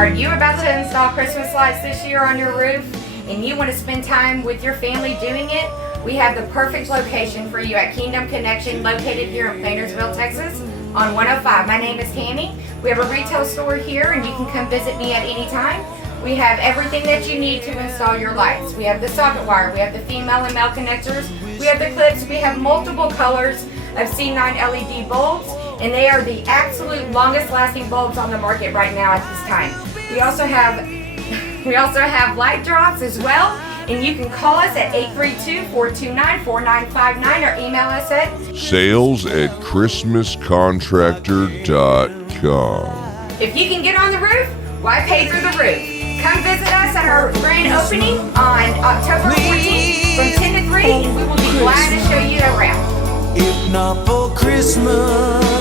Are you about to install Christmas lights this year on your roof and you want to spend time with your family doing it? We have the perfect location for you at Kingdom Connection, located here in Plantersville, Texas on 105. My name is Tammy. We have a retail store here and you can come visit me at any time. We have everything that you need to install your lights. We have the socket wire, we have the female and male connectors, we have the clips, we have multiple colors of C9 LED bulbs, and they are the absolute longest lasting bulbs on the market right now at this time. We also have light drops as well, and you can call us at 832-429-4959 or email us at sales@christmascontractor.com. If you can get on the roof, why pay for the roof? Come visit us at our grand opening on October 14th from 10 to 3, and we will be glad to show you around. If not for Christmas.